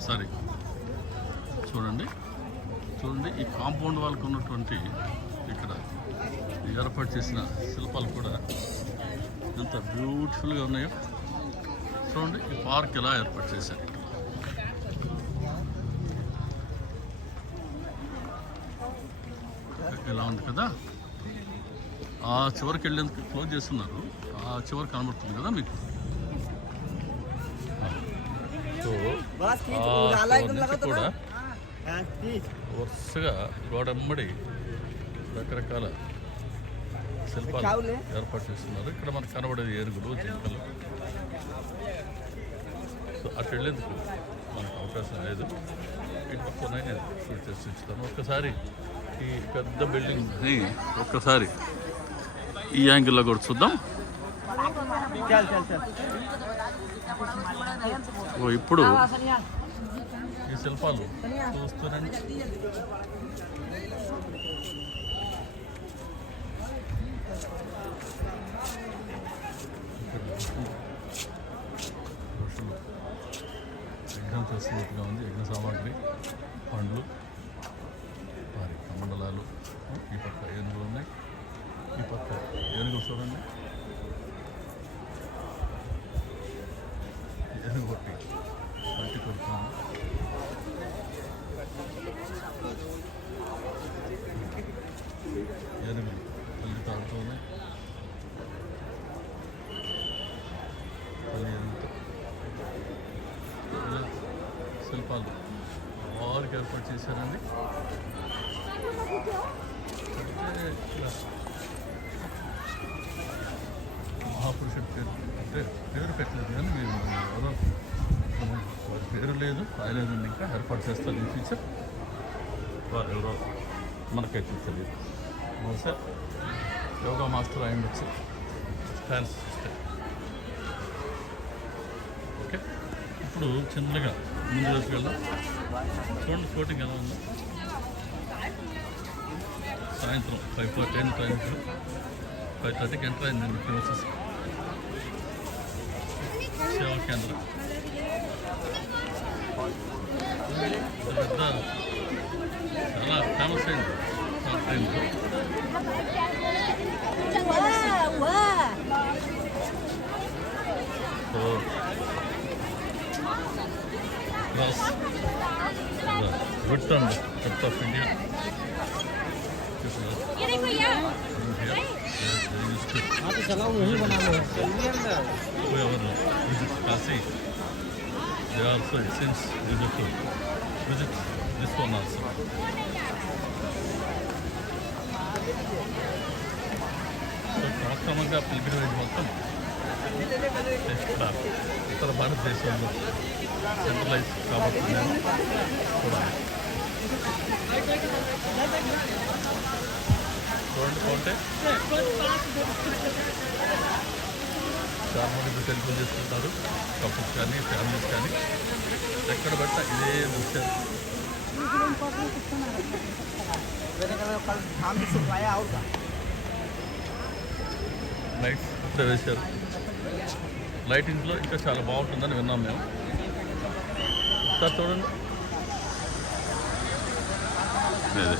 ఒకసారి చూడండి. చూడండి ఈ కాంపౌండ్ వాళ్ళకు ఉన్నటువంటి ఇక్కడ ఏర్పాటు చేసిన శిల్పాలు కూడా ఎంత బ్యూటిఫుల్గా ఉన్నాయో. చూడండి ఈ పార్క్ ఎలా ఏర్పాటు చేశారు. ఎలా ఉంది కదా? ఆ చివరికి వెళ్ళేందుకు క్లోజ్ చేస్తున్నారు. ఆ చివరి కనబడుతుంది కదా మీకు? నుంచి కూడా. వరుసగా గోడమ్మడి రకరకాల శిల్పాలు ఏర్పాటు చేస్తున్నారు. ఇక్కడ మనకు కనబడేది ఏనుగులు జింకలు. సో అటు వెళ్ళేందుకు మనకు అవకాశం లేదు. ఇటు పక్కన షూట్ చేసి ఉంచుతాను ఒక్కసారి ఈ పెద్ద బిల్డింగ్ని ఒక్కసారి ఈ యాంగిల్లో కూడా చూద్దాం. ఇప్పుడు? ఈ శిల్పాలు చూస్తున్నాను ఋషులు యజ్ఞం చేస్తున్నట్టుగా ఉంది యజ్ఞ సామాగ్రి పండ్లు వారి కమండలాలు ఈ పక్క ఏనుగులు ఉన్నాయి ఈ పక్క ఏనుగులు చూడండి ఏనుగు కొట్టి మట్టి కొడుతున్నాను ఏనుగులు తల్లి తాగుతూ ఉన్నాయి తల్లి ఏనుగుతో ఇలా శిల్పాలు వారికి ఏర్పాటు చేశారండి. అంటే మహాపురుషుడి పేరు అంటే పేరు పెట్టలేదు కానీ మీరు ఎవరో వారి పేరు లేదు రాయలేదండి ఇంకా ఏర్పాటు చేస్తారు ఇన్ ఫ్యూచర్. వారు ఎవరో మనకైతే తెలియదు. బహుశా యోగా మాస్టర్ అయి ఉండొచ్చు. Thanks okay. ఇప్పుడు చిన్నగా ముందు వైపు చూడండి షూటింగ్ ఎలా ఉందో? సాయంత్రం five four ten time five థర్టీకి ఎంటర్ అయిందండి ప్రిన్సెస్ సేవా కేంద్రం. పెద్ద చాలా ఫేమస్ అయింది. ఆ టైంలో so Plus good and good of India ये देखो यहाँ हाँ तो चलाओ वही बना लो जल्दी अंदर whoever visits Kasi, they also it seems eager to visit this one also. So క్రమక్రమంగా పిలిపిన మొత్తం ఇక్కడ ఉత్తర భారతదేశంలో సెంట్రలైజ్ కాబట్టి నేను చాలామంది బిడ్డ టెలిఫోన్ చేస్తుంటారు కపుల్స్ కానీ ఫ్యామిలీస్ కానీ ఎక్కడ పట్ట ఇదే దృశ్యం లైట్స్ ఇప్పుడే లైటింగ్స్లో ఇంకా చాలా బాగుంటుందని విన్నాం మేము సార్ చూడండి అదే.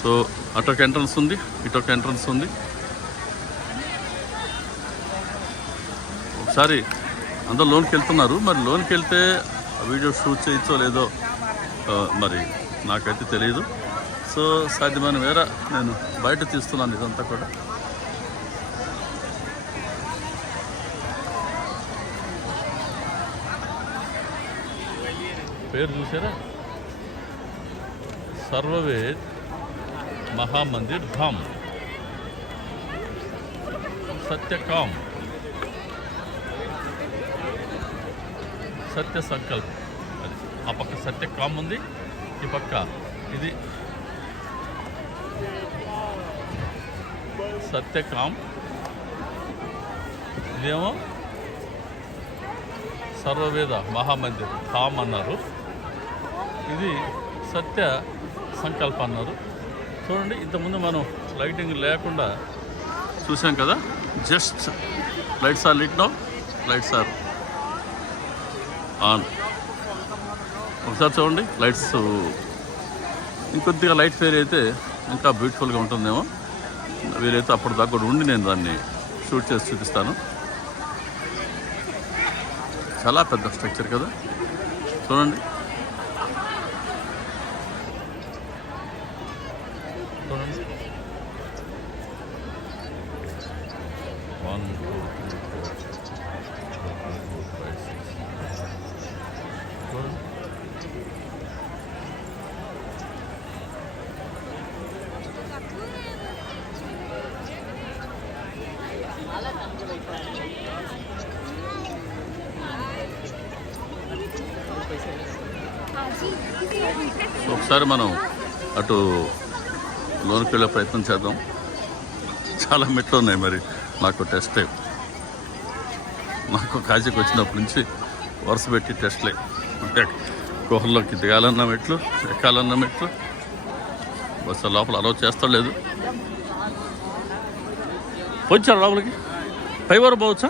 సో అటొక ఎంట్రన్స్ ఉంది ఇటొక ఎంట్రన్స్ ఉంది. ఒకసారి అందరు లోన్కి వెళ్తున్నారు. మరి లోన్కి వెళ్తే ఆ వీడియో షూట్ చేయొచ్చో లేదో మరి నాకైతే తెలియదు సో సాధ్యమైన మేర నేను బయట తీస్తున్నాను ఇదంతా కూడా. పేరు చూసారా? సర్వవేద్ మహామందిర్ ధామ్. సత్యకామ్. సత్య సంకల్పం. అది ఆ పక్క సత్యకామ్ ఉంది ఈ పక్క ఇది సత్యకామ్. ఇదేమో సర్వవేద మహామందిర్ ధామ్ అన్నారు. ఇది సత్య సంకల్ప అన్నారు. చూడండి ఇంతకుముందు మనం లైటింగ్ లేకుండా చూసాం కదా just lights are lit down lights are on. ఒకసారి చూడండి లైట్స్ ఇంకొద్దిగా లైట్ ఫెయిర్ అయితే ఇంకా బ్యూటిఫుల్గా ఉంటుందేమో. వీలైతే అప్పటిదాకా కూడా ఉండి నేను దాన్ని షూట్ చేసి చూపిస్తాను. చాలా పెద్ద స్ట్రక్చర్ కదా. చూడండి. ఒకసారి మనం అటు లోనికి వెళ్ళే ప్రయత్నం చేద్దాం. చాలా మెట్లు ఉన్నాయి మరి. నాకు టెస్ట్. టైం నాకు కాశీకి వచ్చినప్పటి నుంచి వరుస పెట్టి టెస్ట్లే. అంటే గుహల్లోకి దిగాలన్న మెట్లు ఎక్కాలన్న మెట్లు. బస్సు లోపల అలౌ చేస్తలేదు లేదు. లోపలికి? పై వరకు పోవచ్చా?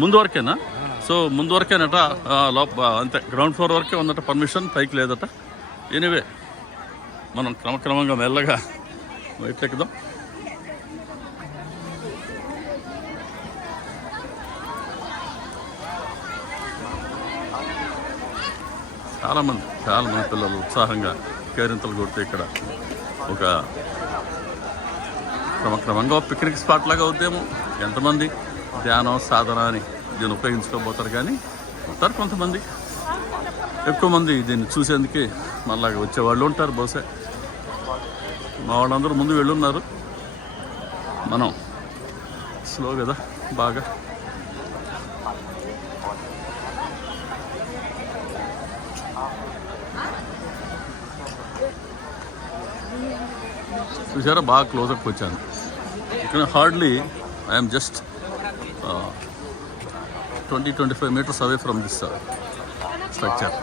ముందు వరకేనా? సో ముందు వరకేనట లోప అంతే గ్రౌండ్ ఫ్లోర్ వరకే ఉందట పర్మిషన్ పైకి లేదట. ఎనీవే మనం క్రమక్రమంగా మెల్లగా ఎక్కుదాం చాలామంది చాలామంది పిల్లలు ఉత్సాహంగా కేరింతలు కొడితే ఇక్కడ ఒక క్రమక్రమంగా పిక్నిక్ స్పాట్ లాగా అవుతేమో ఎంతమంది ధ్యానం సాధన అని దీన్ని ఉపయోగించుకోబోతారు కానీ ఉంటారు కొంతమంది. ఎక్కువ మంది దీన్ని చూసేందుకే మళ్ళా వచ్చేవాళ్ళు ఉంటారు బహుశా. మా వాళ్ళందరూ ముందు వెళ్ళున్నారు. మనం స్లో కదా బాగా. చూసారా బాగా క్లోజప్ వచ్చాను. ఇక్కడ hardly I'm just twenty twenty five meters away from this structure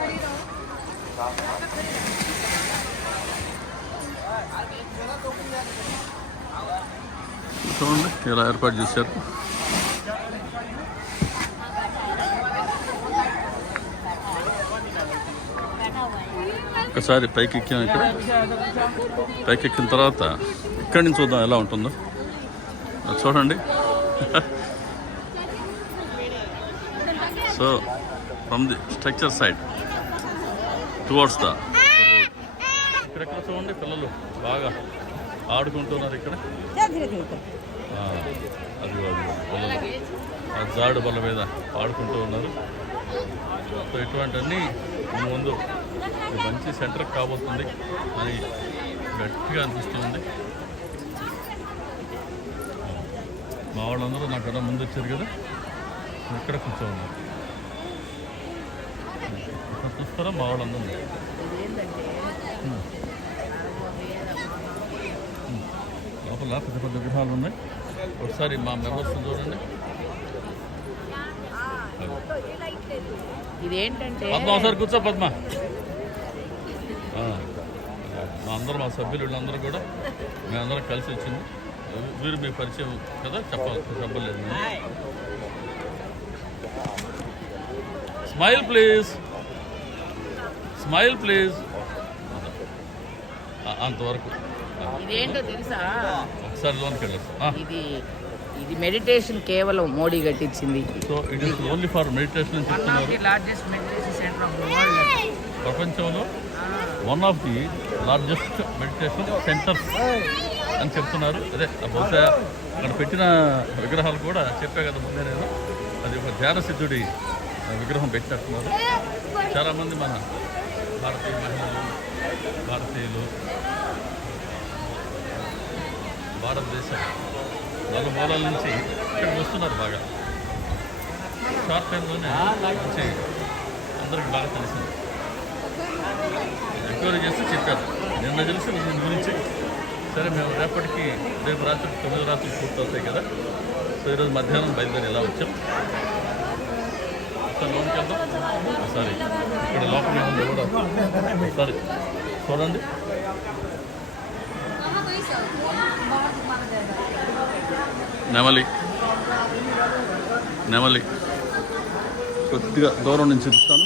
చూడండి ఇలా ఏర్పాటు చేశారు. ఒకసారి పైకి ఎక్కాం ఇక్కడ. పైకి ఎక్కిన తర్వాత ఇక్కడి నుంచి చూద్దాం ఎలా ఉంటుందో. అది చూడండి. So from the structure side towards the ఇక్కడెక్కడ చూడండి పిల్లలు బాగా ఆడుకుంటున్నారు ఇక్కడ. అది పిల్లలు. ఆ జాడు బల్ల మీద ఆడుకుంటూ ఉన్నారు. సో ఇటువంటివన్నీ అన్నీ ముందు మంచి సెంటర్ కాబోతుంది అని గట్టిగా అనిపిస్తుంది మా వాళ్ళందరూ నాకన్నా ముందు వచ్చారు కదా ఇక్కడ కూర్చోన్నారు ఇక్కడ చూస్తారా మా వాళ్ళందరూ లోపల పెద్ద పెద్ద విగ్రహాలు ఉన్నాయి ఒకసారి మా మెంబర్స్ చూడండి ఇదేంటంటే పద్మ ఒకసారి కూర్చో పద్మ మా అందరూ మా సభ్యులు వీళ్ళందరూ కూడా మేమందరం కలిసి వచ్చింది. వీరు మీ పరిచయం కదా చెప్పాలి చెప్పలేదు స్మైల్ ప్లీజ్ స్మైల్ ప్లీజ్ అంతవరకు. ఇదేంటో తెలుసా? ఒకసారి లోనికి వెళ్ళొస్తాం ఇది ఇది మెడిటేషన్ కేవలం మోడీ కట్టించింది so it only for meditation largest centre of world ప్రపంచంలో? One of the largest meditation centres అని చెప్తున్నారు. అదే ఆ బహుశా అక్కడ పెట్టిన విగ్రహాలు కూడా చెప్పే కదా ముందే నేను. అది ఒక ధ్యాన సిద్ధుడి విగ్రహం పెట్టినట్టున్నారు. చాలామంది మన భారతీయ మహిళలు భారతీయులు భారతదేశం నలుమూలల నుంచి ఇక్కడికి వస్తున్నారు బాగా. షార్ట్ టైంలోనే వచ్చి అందరికి బాగా తెలిసింది. ఎంక్వైరీ చేస్తే చెప్పారు. నిన్న తెలిసి దీని గురించి సరే మేము రేపటికి రేపు రాత్రి తొమ్మిది రాత్రులు పూర్తవుతాయి కదా. సో ఈరోజు మధ్యాహ్నం బయలుదేరి ఇలా వచ్చాం? ఒకసారి లోపలికి వెళ్దాం. ఒకసారి ఇక్కడ లోపల ఏముందో కూడా ఒకసారి చూడండి. నెమలి. నెమలి. కొద్దిగా దూరం నుంచి చూపిస్తాను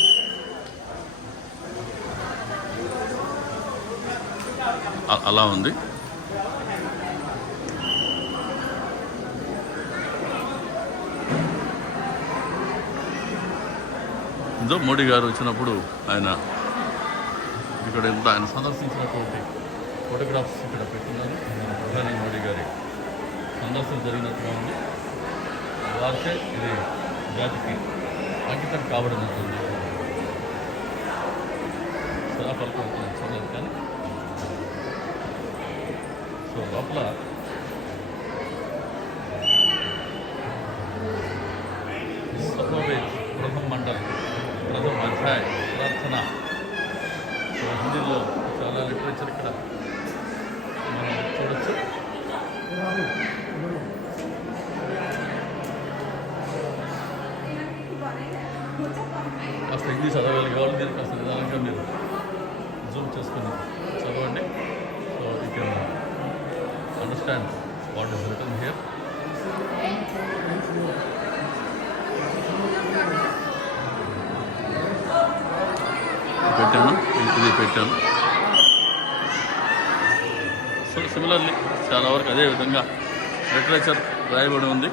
అలా ఉంది. ఇందో మోడీ గారు వచ్చినప్పుడు ఆయన ఇక్కడ ఎంత ఆయన సందర్శించినటువంటి ఫోటోగ్రాఫ్స్ ఇక్కడ పెట్టున్నారు. ప్రధాని మోడీ గారి సందర్శన జరిగినట్టుగా ఉంది. వారికే ఇది జాతికి అంకితం కావడం సదా పలుకుంటున్నాను చూడలేదు కానీ సో లోపల సహోవేద్ ప్రథమ మండల్ ప్రథమ అధ్యాయ ప్రార్థన సో హిందీలో చాలా లిటరేచర్ ఇక్కడ మనం చూడొచ్చు కాస్త హిందీ చదవాలి కావాలి దీనికి కాస్త నిదానంగా మీరు జూమ్ చేసుకుని చదవండి so you can understand what is return here పెట్టాను ఇది పెట్టాను సో సిమిలర్లీ చాలా వరకు అదే విధంగా లిటరేచర్ రాయబడి ఉంది.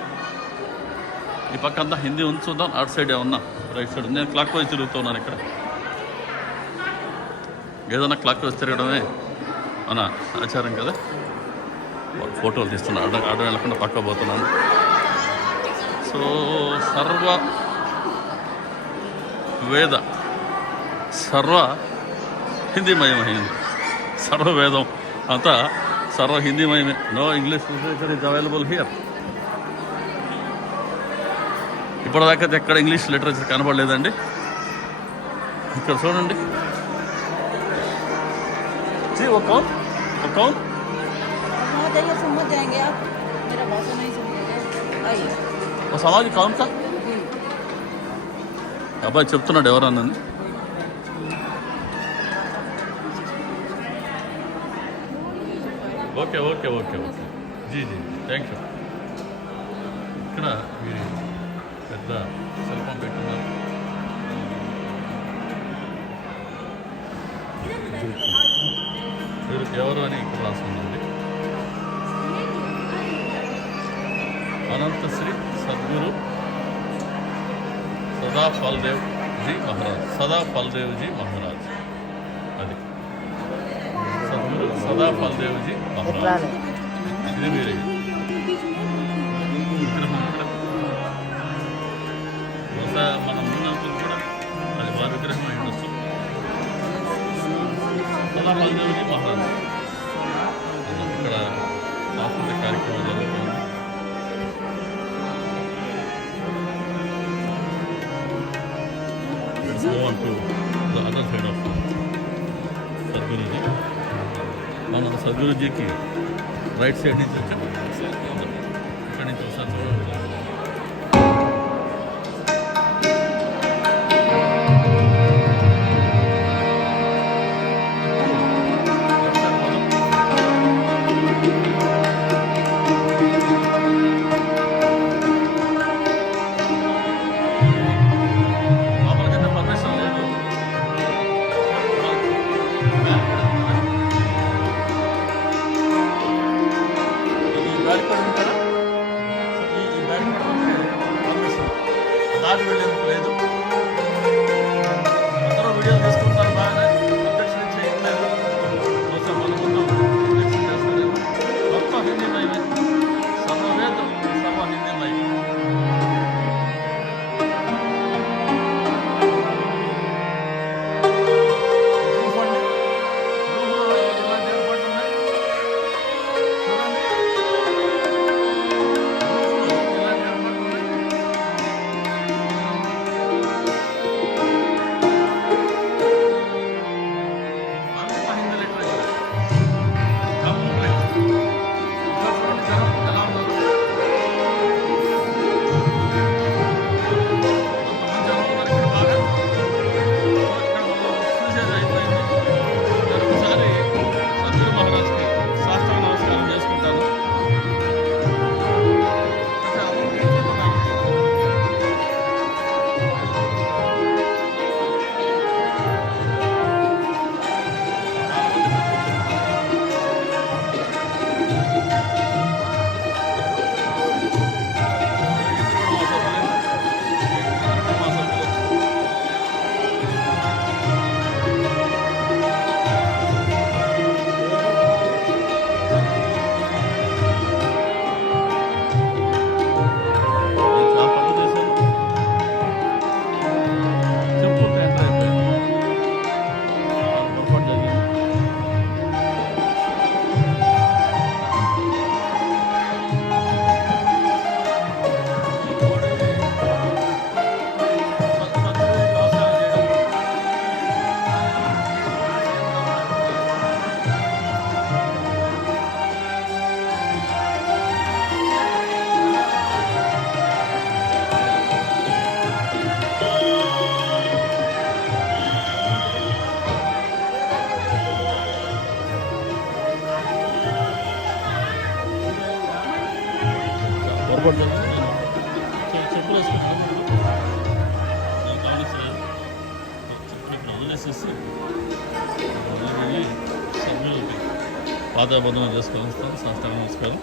ఈ పక్క అంతా హిందీ ఉంది చూద్దాం. అటు సైడ్ ఏమన్నా రైట్ సైడ్ నేను క్లాక్ వైజ్ తిరుగుతున్నాను ఇక్కడ. ఏదైనా క్లాక్ వైజ్ తిరగడమే మన ఆచారం కదా? ఫోటోలు తీస్తున్నాను అడ్డ అడ్డం వెళ్ళకుండా పక్క పోతున్నాను. సో సర్వ వేద సర్వ హిందీమయమైంది. సర్వ వేదం అంతా సర్వ హిందీమయమే no English literature is available here ఇప్పటిదాకా అయితే ఎక్కడ ఇంగ్లీష్ లిటరేచర్ కనపడలేదండి ఇక్కడ చూడండి जी वो कौन वो कौन हाँ जाइए समझ जाएंगे आप मेरा भाषा नहीं समझेंगे आइए वो समाज कौन का అబ్బాయి చెప్తున్నాడు ఎవరన్నా ఓకే ఓకే ఓకే ఓకే. జీ జీ థ్యాంక్ యూ. ఇక్కడ మీరు పెద్ద శిల్పం పెట్టున్నారు. మీరు ఎవరు అని ఇక్కడ రాసుకుందండి అనంతశ్రీ సద్గురు సదా ఫల్దేవ్ జీ మహారాజ్. సదా ఫల్దేవ్ జీ మహారాజ్. అది. సద్గురు సదా ఫల్దేవ్ జీ మహారాజ్ ఇది మీరే విగ్రహం ఇక్కడ బహుశా మనం ఉన్నప్పుడు కూడా అది వారి విగ్రహం అయి ఉండొచ్చు. సదా ఫల్దేవ్ జీ మహారాజ్ అది ఇక్కడ సాంస్కృతిక కార్యక్రమం జరుగుతుంది Let's go on to the other side of Sadhguruji మన సద్గురుజీకి రైట్ సైడ్ నుంచి వచ్చాం ఇక్కడ వచ్చేసి వదిలేసేసి వదిలేసి సభ్యులకి పాదాబంధనం నమస్కారం.